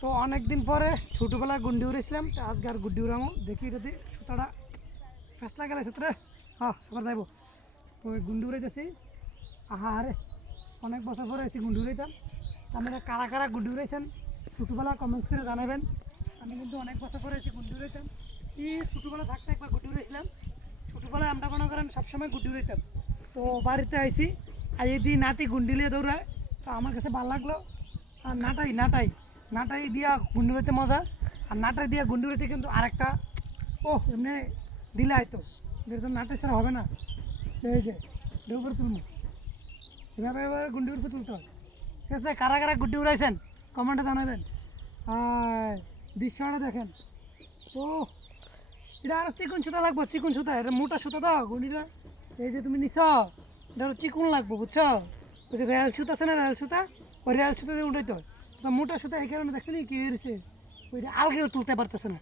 তো অনেকদিন পরে ছোটোবেলায় গুন্ডি উড়েছিলাম, তো আজকে আর গুড্ডি উড়ামো দেখি এটাতে সুতাটা ফেসলা গেলে সুতরে হ্যাঁ আবার যাইবো। তো গুন্ডি উড়াইতেছি। আহা, আরে, অনেক বছর পরে এসে গুন্ডি উড়াইতাম। আপনারা কারা কারা গুন্ডি উড়াইছেন, ছোটোবেলা কমেন্টস করে জানাবেন। আমি কিন্তু অনেক বছর পরে এসে গুন্ডি উড়াইতাম। এই ছোটোবেলা থাকতে একবার গুড্ডি উড়াইছিলাম। ছোটোবেলায় আমরা মনে করেন সবসময় গুড্ডি উড়াইতাম। তো বাড়িতে আইসি আর যদি নাতি গুন্ডিলে দৌড়ায়। তো আমার কাছে ভালো লাগল। আর নাটাই নাটাই। নাটাই দিয়া গুন্ডি উড়াইতে মজা, আর নাটাই দিয়া গুন্ডি উড়াইতে কিন্তু আরেকটা ও এমনি দিলে হয়তো যেরকম নাটাই ছাড়া হবে না। এই যে উপরে তুলবো এভাবে এভাবে গুন্ডি তুলতে হয়। ঠিক আছে, কারা কারা গুড্ডি উড়াইছেন কমেন্টে জানাবেন। আর দৃশ্যটা দেখেন। ও এটা আরও চিকুন সুতা লাগবো, চিকুন সুতা। এটা মোটা সুতা দাও গুন্ডিটা এই যে তুমি নিছ, এটা চিকুন লাগবো, বুঝছ? রেল সুতা আছে না, রেল সুতা? ওই রেল সুতা দিয়ে উঠাইতে হয়। মোটা সুতা এই কারণে দেখছি কি হয়েছে? ওইটা আলগেও তুলতে পারতেছে না।